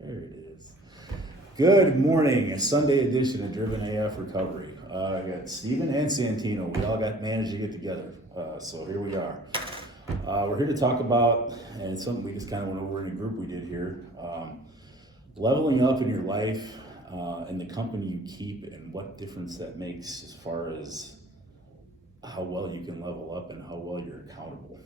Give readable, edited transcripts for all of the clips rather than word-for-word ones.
There it is. Good morning, a Sunday edition of Driven AF Recovery. I got Steven and Santino. We all got managed to get together, so here we are. We're here to talk about, and it's something we just kind of went over in a group we did here, leveling up in your life and the company you keep and what difference that makes as far as how well you can level up and how well you're accountable.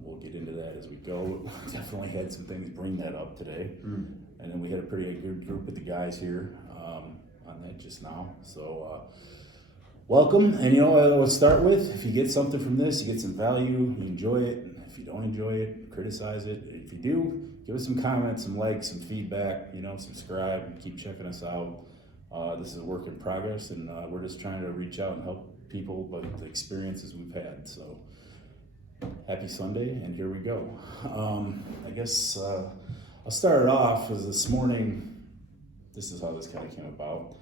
We'll get into that as we go. Definitely had some things bring that up today. And then we had a pretty good group of the guys here on that just now. So welcome. And let's start with, if you get something from this, you get some value, you enjoy it. If you don't enjoy it, criticize it. If you do, give us some comments, some likes, some feedback, subscribe, keep checking us out. This is a work in progress, and we're just trying to reach out and help people by the experiences we've had. So happy Sunday, and here we go. I guess I'll start it off as this morning. This is how this kind of came about.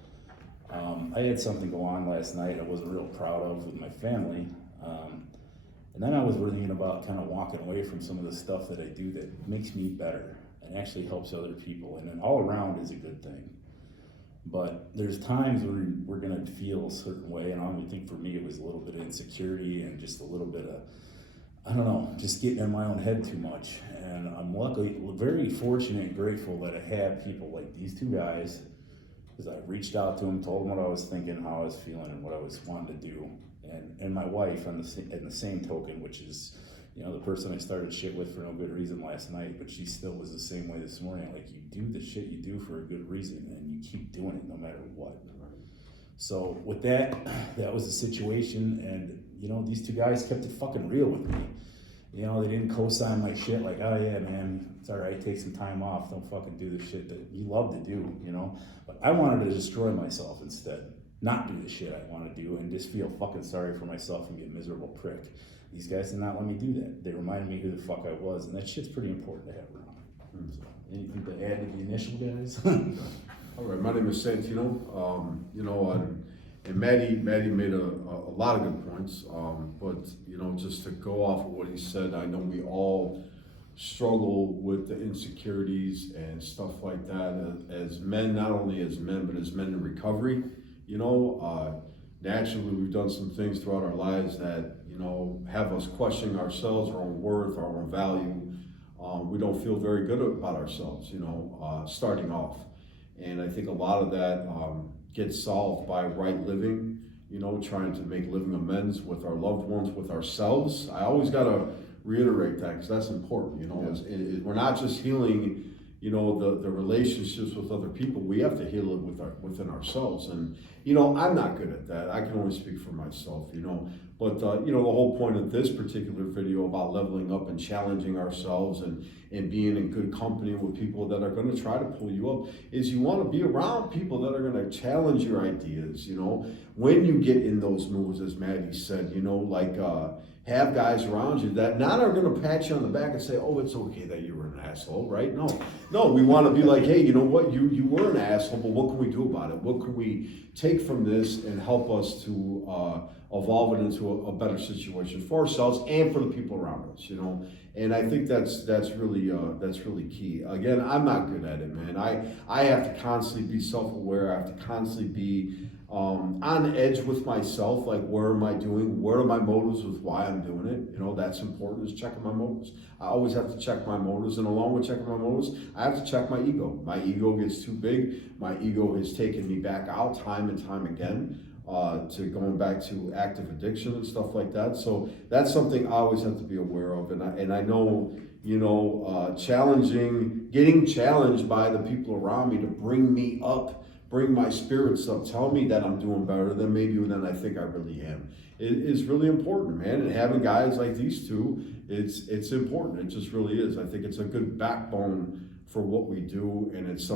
I had something go on last night I wasn't real proud of with my family. And then I was thinking about kind of walking away from some of the stuff that I do that makes me better and actually helps other people. And then all around is a good thing. But there's times when we're going to feel a certain way. And I think for me, it was a little bit of insecurity and just a little bit of, just getting in my own head too much. And I'm luckily very fortunate and grateful that I have people like these two guys, because I reached out to them, told them what I was thinking, how I was feeling, and what I was wanting to do. And my wife in the same token, which is, the person I started shit with for no good reason last night, but she still was the same way this morning. Like, you do the shit you do for a good reason, and you keep doing it no matter what. So with that was the situation, and these two guys kept it fucking real with me. They didn't co-sign my shit like, oh yeah, man, it's all right, take some time off, don't fucking do the shit that you love to do, But I wanted to destroy myself instead, not do the shit I want to do, and just feel fucking sorry for myself and be a miserable prick. These guys did not let me do that. They reminded me who the fuck I was, and that shit's pretty important to have around. So, anything to add to the initial, guys? All right, my name is Santino. And Maddie made a lot of good points. But just to go off of what he said, I know we all struggle with the insecurities and stuff like that as men, not only as men, but as men in recovery. Naturally, we've done some things throughout our lives that have us questioning ourselves, our own worth, our own value. We don't feel very good about ourselves, starting off. And I think a lot of that gets solved by right living, trying to make living amends with our loved ones, with ourselves. I always got to reiterate that, because that's important, we're not just healing, the relationships with other people. We have to heal it within ourselves. And, I'm not good at that. I can only speak for myself, But, the whole point of this particular video about leveling up and challenging ourselves and being in good company with people that are going to try to pull you up is you want to be around people that are going to challenge your ideas, When you get in those moves, as Maddie said, have guys around you that not are going to pat you on the back and say, oh, it's okay that you were an asshole, right? No, we want to be like, hey, you know what, you were an asshole, but what can we do about it? What can we take from this and help us to evolve it into a better situation for ourselves and for the people around us, And I think that's really key. Again, I'm not good at it, man. I have to constantly be self-aware. I have to constantly be on edge with myself, like, where am I doing? What are my motives with why I'm doing it? That's important, is checking my motives. I always have to check my motives, and along with checking my motives, I have to check my ego. My ego gets too big. My ego has taken me back out time and time again, to going back to active addiction and stuff like that. So that's something I always have to be aware of. And I know, getting challenged by the people around me to bring me up, bring my spirits up, tell me that I'm doing better than I think I really am. It is really important, man. And having guys like these two, it's important. It just really is. I think it's a good backbone for what we do, and it's a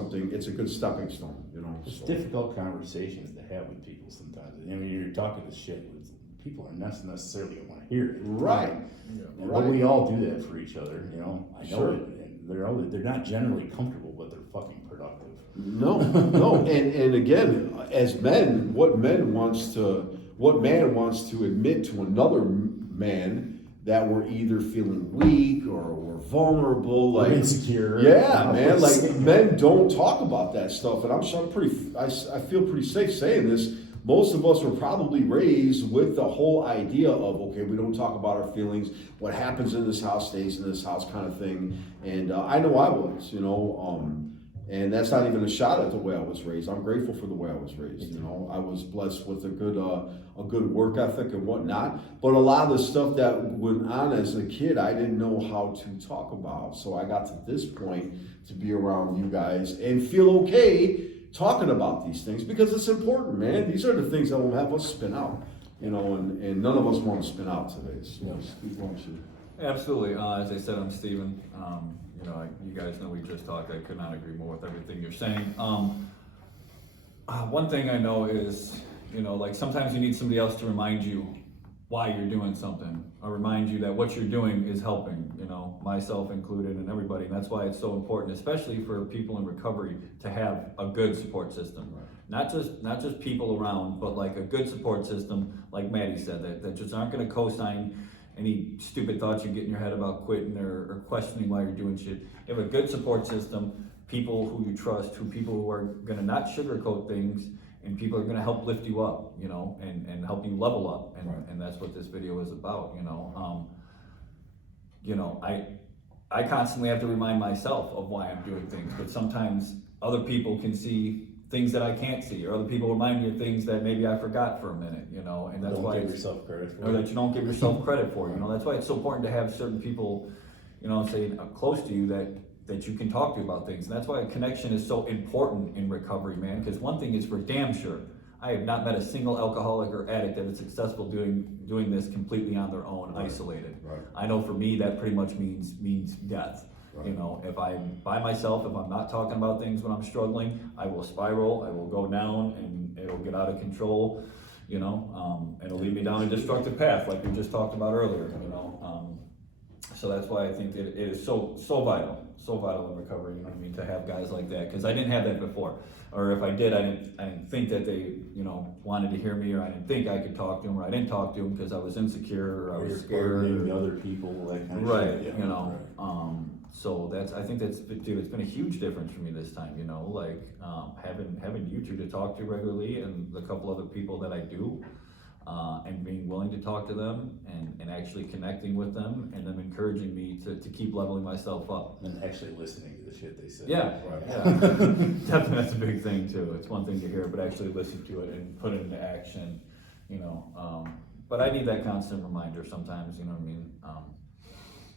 good stepping stone, It's difficult conversations to have with people sometimes. You're talking this shit with people are not necessarily going to want to hear it. Right. But we all do that for each other, I know Sure. it. And they're not generally comfortable, but they're fucking productive. No. And again, as men, what man wants to admit to another man that we're either feeling weak or we're vulnerable, like insecure. Yeah, man. Like men don't talk about that stuff, and I feel pretty safe saying this. Most of us were probably raised with the whole idea of, okay, we don't talk about our feelings. What happens in this house stays in this house, kind of thing. And I know I was, and that's not even a shot at the way I was raised. I'm grateful for the way I was raised. I was blessed with a good work ethic and whatnot. But a lot of the stuff that went on as a kid, I didn't know how to talk about. So I got to this point to be around you guys and feel okay talking about these things, because it's important, man. These are the things that will have us spin out, and none of us want to spin out today. So, Steve, why don't you? Absolutely. As I said, I'm Steven. You guys know we just talked. I could not agree more with everything you're saying. One thing I know is, like sometimes you need somebody else to remind you why you're doing something, or remind you that what you're doing is helping, myself included and everybody. And that's why it's so important, especially for people in recovery, to have a good support system. Not just people around, but like a good support system, like Maddie said, that just aren't going to co-sign any stupid thoughts you get in your head about quitting or questioning why you're doing shit. You have a good support system, people who you trust, people who are going to not sugarcoat things, and people are going to help lift you up, and help you level up. And that's what this video is about, I constantly have to remind myself of why I'm doing things, but sometimes other people can see things that I can't see, or other people remind me of things that maybe I forgot for a minute, and that's why give yourself credit for or that you don't give yourself credit for, that's why it's so important to have certain people, say close to you that you can talk to about things. And that's why a connection is so important in recovery, man, because one thing is for damn sure, I have not met a single alcoholic or addict that is successful doing this completely on their own, isolated. Right. I know for me that pretty much means death. Right. If I'm by myself, if I'm not talking about things when I'm struggling, I will spiral, I will go down, and it'll get out of control, it'll lead me down a destructive path like we just talked about earlier, So that's why I think that it is so vital in recovery, to have guys like that, because I didn't have that before. Or if I did, I didn't think that they, wanted to hear me, or I didn't think I could talk to them, or I didn't talk to them because I was insecure, or I was scared. Or the other people, that kind of right, shit. So I think it's been a huge difference for me this time, having you two to talk to regularly, and the couple other people that I do, and being willing to talk to them, and actually connecting with them, and them encouraging me to keep leveling myself up. And actually listening to the shit they say. Yeah, Definitely, that's a big thing too. It's one thing to hear, but actually listen to it and put it into action, But I need that constant reminder sometimes,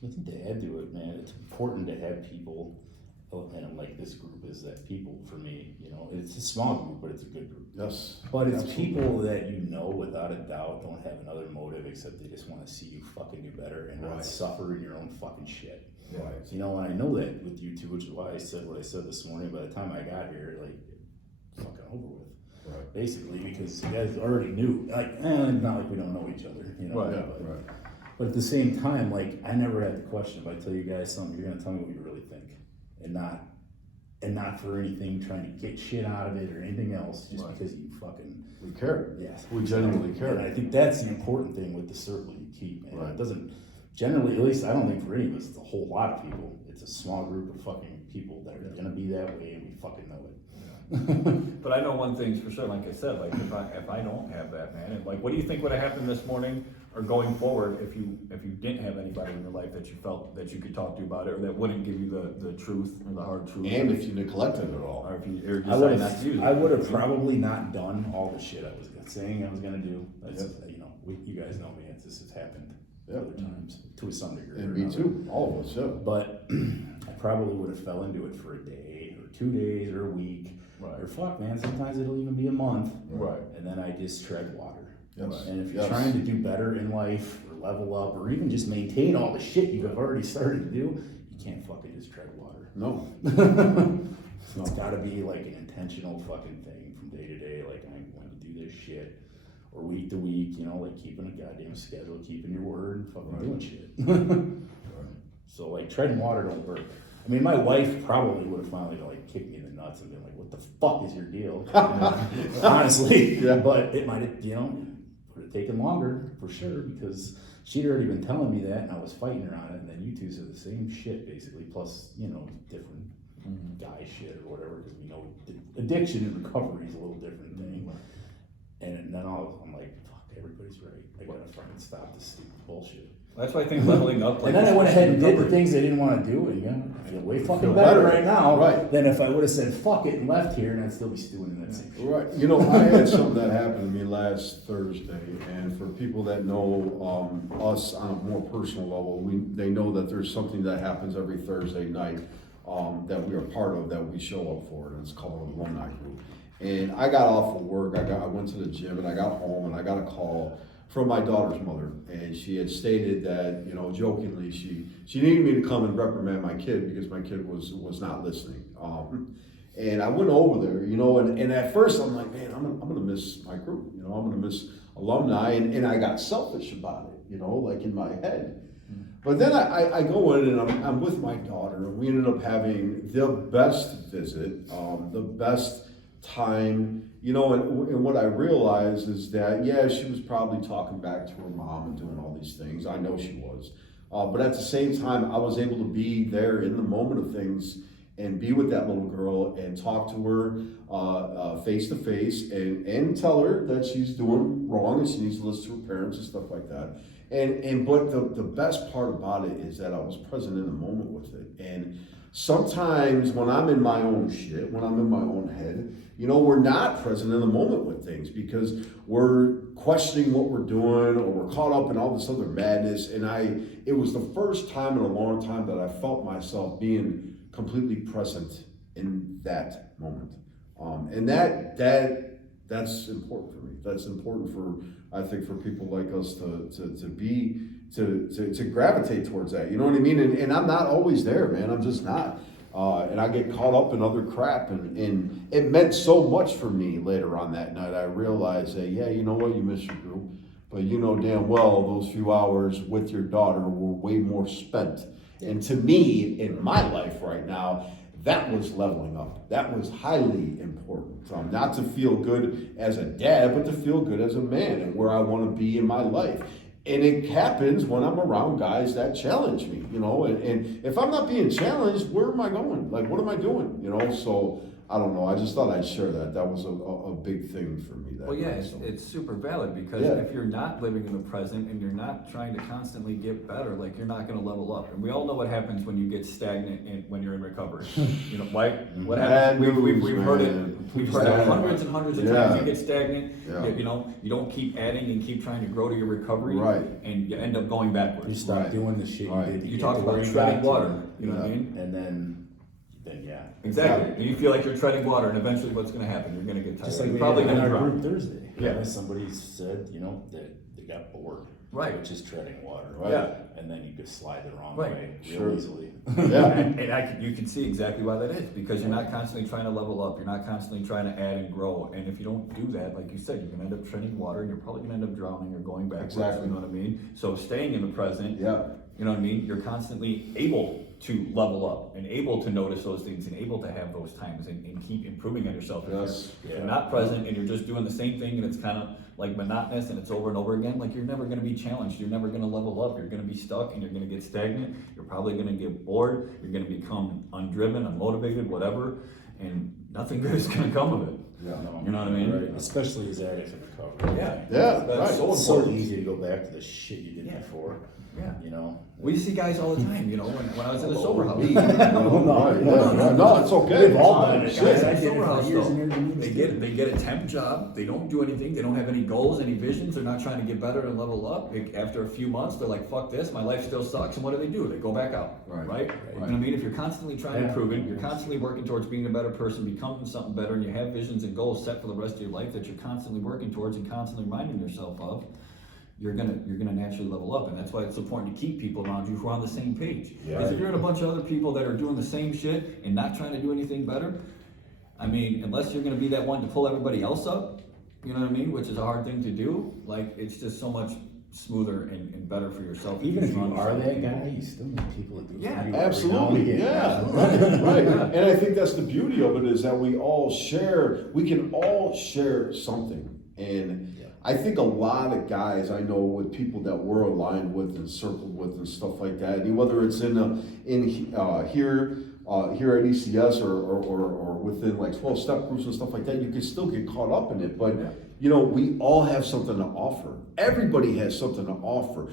I think to add to it, man, it's important to have people, and like this group is that people for me, it's a small group, but it's a good group. Yes. But it's people that without a doubt don't have another motive except they just want to see you fucking do better and not suffer in your own fucking shit. Right. And I know that with you two, which is why I said what I said this morning. By the time I got here, fucking over with. Right. Basically, because you guys already knew. Not like we don't know each other, Right. But at the same time, I never had the question. If I tell you guys something, you're gonna tell me what you really think, and not for anything trying to get shit out of it or anything else, just because you fucking We care. yes, We genuinely care. And I think that's the important thing with the circle you keep. And Right. it doesn't generally, at least I don't think for any of us, it's a whole lot of people. It's a small group of fucking people that are gonna be that way, and we fucking know it. But I know one thing's for sure, like I said, if I don't have that, man, and what do you think would have happened this morning or going forward if you didn't have anybody in your life that you felt that you could talk to about it, or that wouldn't give you the truth or the hard truth? And if you neglected it all. or if you decided not to use it. I would have probably not done all the shit I was saying I was gonna do. That's, you guys know me, this has happened other times to some degree. And me too, all of us, yeah. But I probably would have fell into it for a day or 2 days or a week. Right. Or fuck, man, sometimes it'll even be a month. Right. And then I just tread water. Yes. And if you're Yes. trying to do better in life, or level up, or even just maintain all the shit you have already started to do, you can't fucking just tread water. No. It's gotta be an intentional fucking thing from day to day, I'm going to do this shit. Or week to week, keeping a goddamn schedule, keeping your word, fucking doing shit. So treading water don't work. I mean, my wife probably would have finally kicked me in the nuts and been like, "What the fuck is your deal?" Honestly, Yeah. But it might have, would have taken longer for sure, because she'd already been telling me that, and I was fighting her on it, and then you two said the same shit, basically, plus, you know, different guy shit or whatever, because we know addiction and recovery is a little different thing. And then I'm like, fuck, everybody's right. I gotta fucking stop this stupid bullshit. That's why I think leveling up. And then I went ahead and did the things I didn't want to do, and I feel way fucking better right now Right. than if I would have said fuck it and left here, and I'd still be stewing in that same shit. Right, you know, I had something that happened to me last Thursday, and for people that know us on a more personal level, they know that there's something that happens every Thursday night that we are part of, that we show up for, and it's called an alumni group. And I got off of work, I went to the gym, and I got home, and I got a call from my daughter's mother, and she had stated that, you know, jokingly, she needed me to come and reprimand my kid because my kid was not listening. And I went over there, you know, and at first I'm like, man, I'm gonna miss my group, you know, I'm gonna miss alumni, and I got selfish about it, you know, like in my head. But then I go in and I'm with my daughter, and we ended up having the best visit, the best time, you know, and what I realized is that, yeah, she was probably talking back to her mom and doing all these things. I know she was. But at the same time, I was able to be there in the moment of things and be with that little girl and talk to her face to face and tell her that she's doing wrong and she needs to listen to her parents and stuff like that. But the best part about it is that I was present in the moment with it. And sometimes when I'm in my own shit, when I'm in my own head, you know, we're not present in the moment with things because we're questioning what we're doing, or we're caught up in all this other madness. And it was the first time in a long time that I felt myself being completely present in that moment. And that's important for me. That's important for, I think, for people like us to gravitate towards that. You know what I mean? And I'm not always there, man. I'm just not. And I get caught up in other crap, and it meant so much for me later on that night. I realized that, yeah, you know what, you miss your group, but you know damn well those few hours with your daughter were way more spent. And to me, in my life right now, that was leveling up. That was highly important. Not to feel good as a dad, but to feel good as a man and where I want to be in my life. And it happens when I'm around guys that challenge me, you know, and if I'm not being challenged, where am I going? Like, what am I doing? You know, so I don't know. I just thought I'd share that. That was a big thing for me. That Well, yeah, night, so. it's super valid because Yeah. if you're not living in the present and you're not trying to constantly get better, like you're not going to level up. And we all know what happens when you get stagnant when you're in recovery. You know, right? What happens? Bad We've news, heard it. man. We've heard it hundreds and hundreds of Yeah. times. You get stagnant. Yeah. You know, you don't keep adding and keep trying to grow to your recovery, Right. and you end up going You backwards. stop Right. doing the shit Right. you did to You get talk to about where you treading got to. water. You know what I Yeah. mean? And then yeah. Exactly. And you feel like you're treading water, and eventually, what's going to happen? You're going to get tired. Just like you're we probably had going in to our drop. group Thursday. Yeah. You know, somebody said, you know, that they got bored. Right. Which is treading water. Right. Yeah. And then you could slide the wrong Right. way real Sure. easily. Yeah. And you can see exactly why that is, because you're not constantly trying to level up, you're not constantly trying to add and grow, and if you don't do that, like you said, you're gonna end up treading water, and you're probably gonna end up drowning or going backwards, Exactly. you know what I mean? So staying in the present, Yeah. you know what I mean, you're constantly able to level up, and able to notice those things, and able to have those times, and keep improving on yourself. Yes. If you're not present, and you're just doing the same thing, and it's kind of like monotonous, and it's over and over again, like you're never gonna be challenged, you're never gonna level up, you're gonna be stuck, and you're gonna get stagnant, you're probably gonna get bored, you're gonna become undriven, unmotivated, whatever, and nothing good is gonna come of it. Yeah. You know what I mean? Right. Especially as addicts in recovery. Yeah. Yeah, That's right. so It's so important. easy to go back to the shit you did Yeah. before. Yeah. You know? We see guys all the time, you know, when I was in the sober house. Me. No, Right, no, yeah. No, it's okay. We've all done it. Guys Shit, in I the did it sober for house, years though. and years and years. They get a temp job, they don't do anything, they don't have any goals, any visions, they're not trying to get better and level up. After a few months, they're like, fuck this, my life still sucks, and what do? They go back out, Right. right? You know what I mean? If you're constantly trying to Yeah. improve it, you're constantly working towards being a better person, becoming something better, and you have visions and goals set for the rest of your life that you're constantly working towards and constantly reminding yourself of, you're gonna naturally level up, and that's why it's important to keep people around you who are on the same page. Because if you're in a bunch of other people that are doing the same shit and not trying to do anything better, I mean, unless you're gonna be that one to pull everybody else up, you know what I mean, which is a hard thing to do, like, it's just so much smoother and better for yourself. Even if you surround are yourself that with guy, you still need people to do it Yeah, for you every now and Absolutely, again. yeah, right. And I think that's the beauty of it, is that we can all share something. And I think a lot of guys I know with people that we're aligned with and circled with and stuff like that, and whether it's here at ECS or within like 12-step groups and stuff like that, you can still get caught up in it. But you know, we all have something to offer. Everybody has something to offer.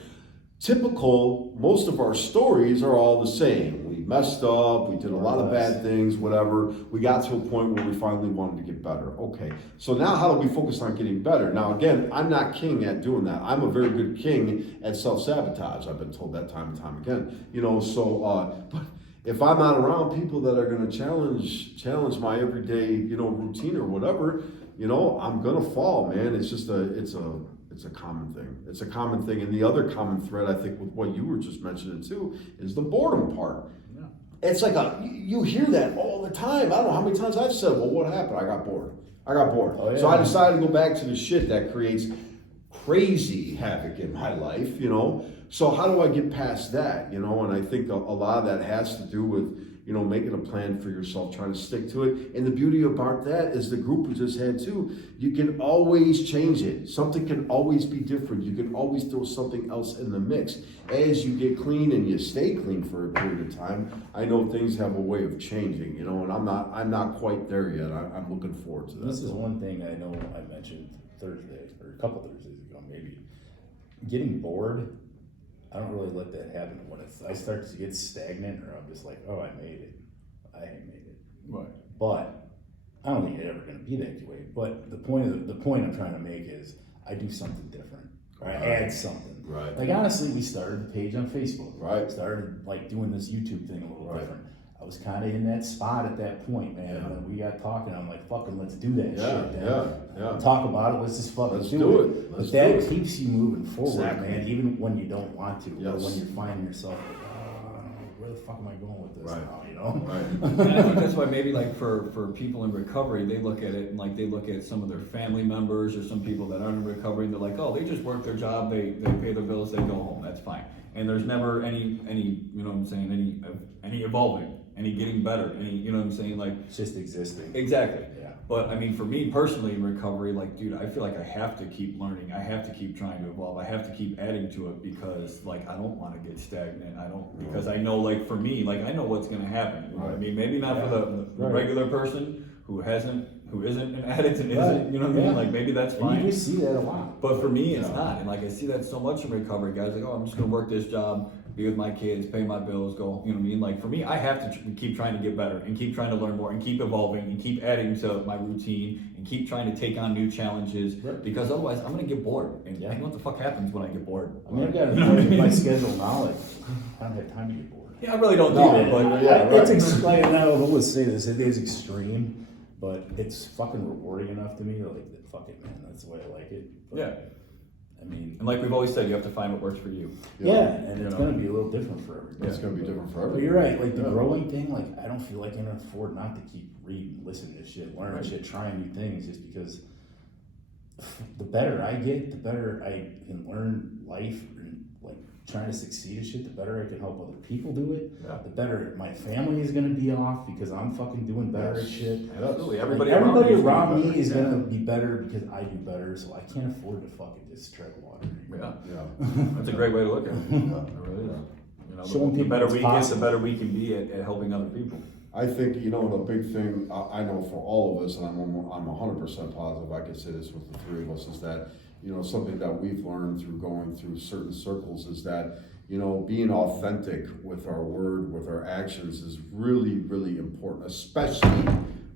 Most of our stories are all the same. We messed up, we did a lot of bad things, whatever. We got to a point where we finally wanted to get better. Okay, so now how do we focus on getting better? Now again, I'm not king at doing that. I'm a very good king at self-sabotage. I've been told that time and time again. You know, so but if I'm not around people that are gonna challenge my everyday, you know, routine or whatever, you know, I'm gonna fall, man. It's just it's a common thing. It's a common thing. And the other common thread, I think, with what you were just mentioning too, is the boredom part. Yeah. It's like you hear that all the time. I don't know how many times I've said, well, what happened? I got bored. Oh, yeah. So I decided to go back to the shit that creates crazy havoc in my life, you know? So how do I get past that, you know? And I think a lot of that has to do with, you know, making a plan for yourself, trying to stick to it. And the beauty about that is the group we just had too. You can always change it. Something can always be different. You can always throw something else in the mix. As you get clean and you stay clean for a period of time, I know things have a way of changing, you know, and I'm not quite there yet. I'm looking forward to that. This is one thing I know I mentioned Thursday, or a couple Thursdays ago, maybe. Getting bored, I don't really let that happen. When I start to get stagnant, or I'm just like, oh, I made it. I ain't made it. Right. But I don't think it's ever going to be that way. But the point I'm trying to make is I do something different, or I add something. Right. Like honestly, we started the page on Facebook. Right. Started like doing this YouTube thing a little Right. different. I was kind of in that spot at that point, man. And then we got talking. I'm like, fucking, let's do that shit. Man. Talk about it. Let's just fucking do it. But that keeps you moving forward, man. Even when you don't want to, or when you're finding yourself like, where the fuck am I going with this now? You know? And I think that's why maybe like for people in recovery, they look at it and like they look at some of their family members or some people that aren't in recovery. And they're like, oh, they just work their job. They pay their bills. They go home. That's fine. And there's never any you know what I'm saying, any evolving, any getting better, any, you know what I'm saying, like it's just existing. Exactly. Yeah. But I mean, for me personally in recovery, like, dude, I feel like I have to keep learning. I have to keep trying to evolve. I have to keep adding to it because, like, I don't want to get stagnant. Because I know, like, for me, like, I know what's going to happen. You know what I mean? Maybe not for the regular person who isn't an addict and isn't, you know what I mean? Like, maybe that's fine. And you see that a lot. But for me, it's not. And like, I see that so much in recovery. Guys like, oh, I'm just going to work this job, be with my kids, pay my bills, go, you know what I mean? Like, for me, I have to keep trying to get better and keep trying to learn more and keep evolving and keep adding to my routine and keep trying to take on new challenges because otherwise I'm going to get bored. And I know what the fuck happens when I get bored. I mean, I've got my schedule now, like, I don't have time to get bored. Yeah, I really don't do it, but it's like, I always say this, it is extreme, but it's fucking rewarding enough to me, like, fuck it, man, that's the way I like it. But, yeah. I mean, and like we've always said, you have to find what works for you. And it's going to be a little different for everybody. It's going to be different for everybody. But you're right, like the growing thing, like I don't feel like I can afford not to keep reading, listening to shit, learning shit, trying new things, just because the better I get, the better I can learn life and like trying to succeed at shit, the better I can help other people do it. Yeah. The better my family is going to be off because I'm fucking doing better at shit. Absolutely. Everybody around me is going to be better because I do better, so I can't afford to fucking just tread water. Yeah. That's a great way to look at it. It really is. You know, the better we get, the better we can be at helping other people. I think, you know, the big thing, I know for all of us, and I'm 100% positive I can say this with the three of us, is that, you know, something that we've learned through going through certain circles is that, you know, being authentic with our word, with our actions is really, really important, especially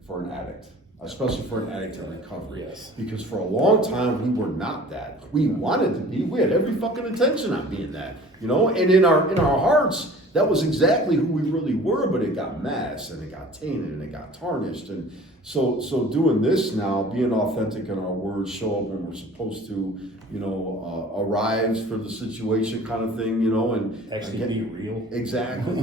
for an addict. Especially for an addict in recovery. Yes. Because for a long time, we were not that. We wanted to be. We had every fucking intention on being that. You know, and in our hearts, that was exactly who we really were, but it got masked and it got tainted and it got tarnished. And so doing this now, being authentic in our words, show up when we're supposed to, you know, arrive for the situation kind of thing, you know, and actually be real. Exactly.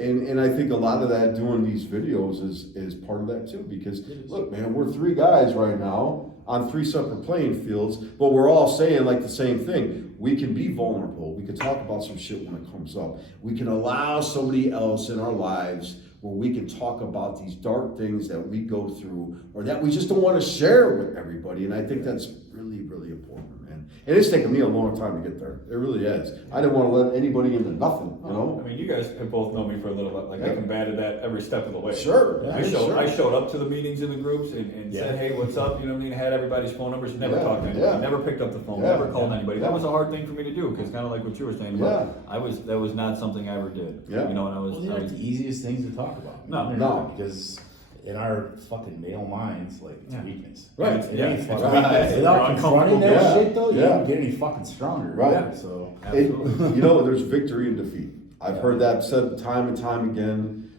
And I think a lot of that doing these videos is part of that too, because look, man, we're three guys right now on three separate playing fields, but we're all saying like the same thing. We can be vulnerable. We can talk about some shit when it comes up. We can allow somebody else in our lives where we can talk about these dark things that we go through or that we just don't want to share with everybody. And I think that's really, really important, man. And it's taken me a long time to get there. It really has. I didn't want to let anybody into nothing, you know? I mean, you guys have both known me for a little bit. Like, I combated that every step of the way. Sure. Yeah, I showed up to the meetings in the groups and said, hey, what's up? You know what I mean? I had everybody's phone numbers, never talked to anybody, never picked up the phone, never called anybody. That was a hard thing for me to do, because kind of like what you were saying, that was not something I ever did. You know, and I was. Well, they're not the easiest things to talk about. No. They're not, because in our fucking male minds, like, it's weakness. Right. It ain't fucking Right. without confronting that Yeah. shit though, you Yeah. don't get any fucking stronger. Right. Either, so Absolutely. You know, there's victory and defeat. I've heard that said time and time again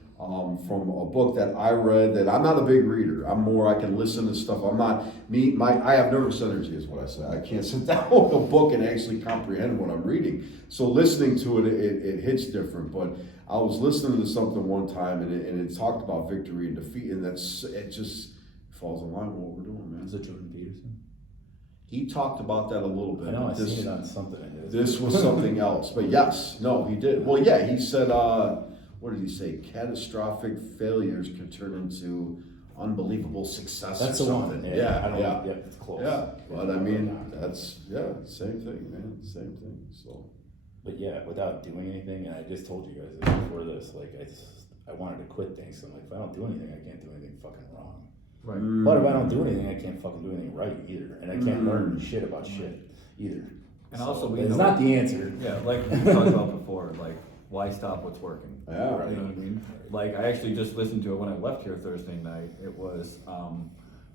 from a book that I read. That I'm not a big reader. I'm more, I can listen to stuff. I'm not I have nervous energy is what I say. I can't sit down with a book and actually comprehend what I'm reading. So listening to it hits different. But I was listening to something one time and it talked about victory and defeat, and it just falls in line with what we're doing, man. is it Jordan Peterson? He talked about that a little bit. I know, I This- seen it on something. of his. This was something else, but yes, no, he did. Well, yeah, he said, what did he say? Catastrophic failures can turn into unbelievable success. That's or the something. one. Yeah, I don't yeah, know. Yeah, it's close. yeah. But I mean, that's same thing, man. Same thing. So, But yeah, without doing anything, and I just told you guys this before this, like I wanted to quit things. So I'm like, if I don't do anything, I can't do anything fucking wrong. Right. But if I don't do anything, I can't fucking do anything right either, and I can't learn shit about shit either. And also we it's know- not the answer. Yeah, like we talked about before, like, why stop what's working? yeah, You know what I mean? Like, I actually just listened to it when I left here Thursday night. It was, I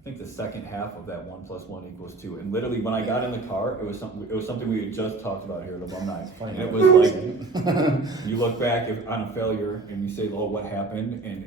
think the second half of that 1 + 1 = 2. And literally, when I got in the car, it was something we had just talked about here at Alumni. And it was like, you look back on a failure and you say, oh, what happened? And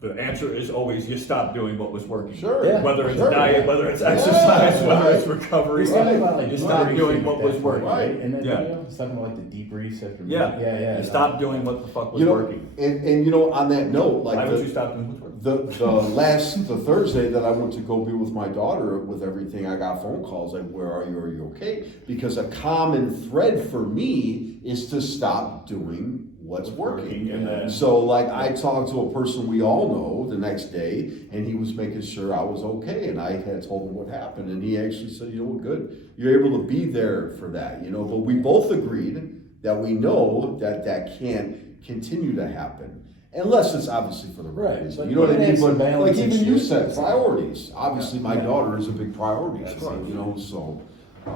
the answer is always, you stop doing what was working. Sure. Yeah. Whether it's Sure. diet, whether it's exercise, whether it's recovery. He's talking about like You the stop debriefing doing at what that was point, working. right? And then Yeah. he's talking about like the debriefs after. Yeah. You stop doing what the fuck was you know, working. and you know, on that note, like Why would you stop doing what's working? the Thursday that I went to go be with my daughter with everything, I got phone calls like, where are you? Are you okay? Because a common thread for me is to stop doing what's working. And then- So like I talked to a person we all know the next day, and he was making sure I was okay, and I had told him what happened, and he actually said, you know what, good, you're able to be there for that, you know. But we both agreed that we know that can't continue to happen. Unless it's obviously for the right Right. reason. But You know what I you can mean? have some But like balance and even you shit. said, priorities. Obviously, my Yeah. daughter is a big priority. That's So, right. you know, so I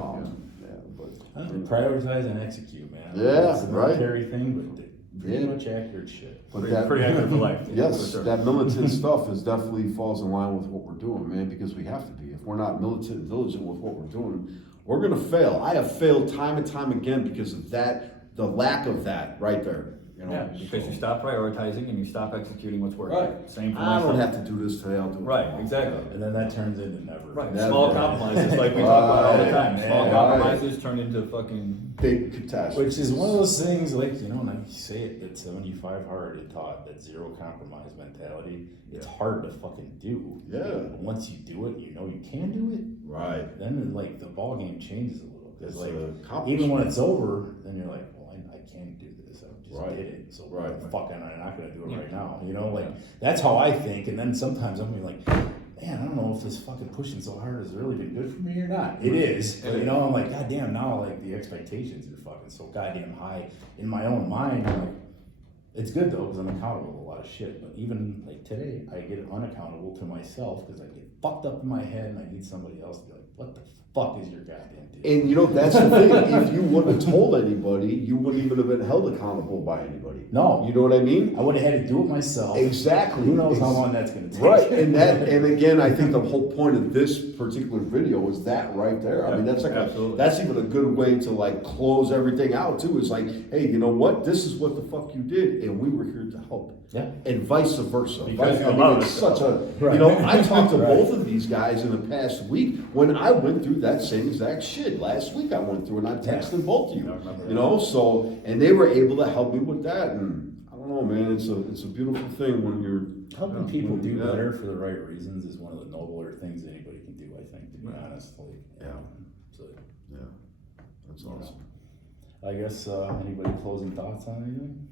don't know, prioritize and execute, man. Yeah, It's a right. military thing, but pretty Yeah. much accurate shit. but Pretty accurate for life. Yes, for sure. that militant stuff is definitely falls in line with what we're doing, man. Because we have to be. If we're not militant and diligent with what we're doing, we're gonna fail. I have failed time and time again because of that, the lack of that right there. You know, Yeah, because you so- stop prioritizing and you stop executing what's working. Right. Same for I don't myself. have to do this today. I'll do it. Right, tomorrow. exactly. And then that turns into never. Right, Never. small compromises, like we talk about all the time. Right, Small right. compromises turn into fucking. Big catastrophe. Which is one of those things, like, you know, and I say it, that 75 hard it taught, that zero compromise mentality. It's hard to fucking do. Yeah. But once you do it, you know you can do it, Right. then like the ball game changes a little. Because It's like, a accomplishment. even when it's over, then you're like, well, I can do this. I just Right. did it. So Right. fucking, I'm not going to do it Yeah. right now. You know, like, that's how I think. And then sometimes I'm gonna be like, man, I don't know if this fucking pushing so hard has really been good for me or not. It is. But, you know, I'm like, God damn, now like the expectations are fucking so goddamn high in my own mind. I'm like, it's good though, because I'm accountable to a lot of shit. But even like today, I get unaccountable to myself because I get fucked up in my head and I need somebody else to be like, what the fuck is your goddamn deal? And you know, that's the thing. If you wouldn't have told anybody, you wouldn't even have been held accountable by anybody. No. You know what I mean? I would have had to do it myself. Exactly. Who knows how long that's going to take? Right, and again, I think the whole point of this particular video is that right there. I mean, that's like Absolutely. that's even a good way to like close everything out too. Is like, hey, you know what? This is what the fuck you did, and we were here to help. Yeah. And vice versa. Because you I mean, allowed it's us to such a, Right. you know, I talked to Right. both of these guys in the past week when I went through that same exact shit. Last week I went through, and I texted both of you. I remember You know, so and they were able to help me with that, and I don't know, man. It's a beautiful thing when you're Helping people do Yeah. better for the right reasons is one of the nobler things anybody can do, I think, to be honest. Like, Yeah. So, Yeah, that's awesome. I guess, anybody closing thoughts on anything?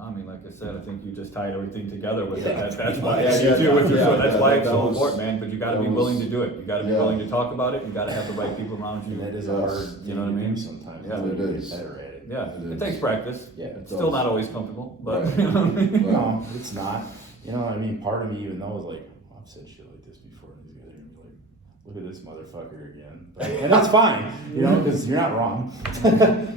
I mean, like I said, I think you just tied everything together with Yeah, it. That's pretty why much. you do with your Yeah, foot. That's yeah, why that it's so was- important, man. But you got to that be was- willing to do it. You got to be yeah. willing to talk about it. You got to have the right people around And you. that is Yes. a hard, You know what I thing to mean? do sometimes. Yeah. You It get is. better at it. Yeah, It it is. takes practice. Yeah, it It's does. still not always comfortable, but Right. you know what I mean? Right. No, it's not. You know, I mean, part of me even knows, like, oh, I've said shit like this before. And these guys are gonna be like, look at this motherfucker again. And that's fine, you know, because you're not wrong.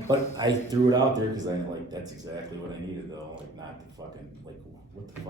But I threw it out there because I like that's exactly what I needed, though. Like, not to fucking like, what the fuck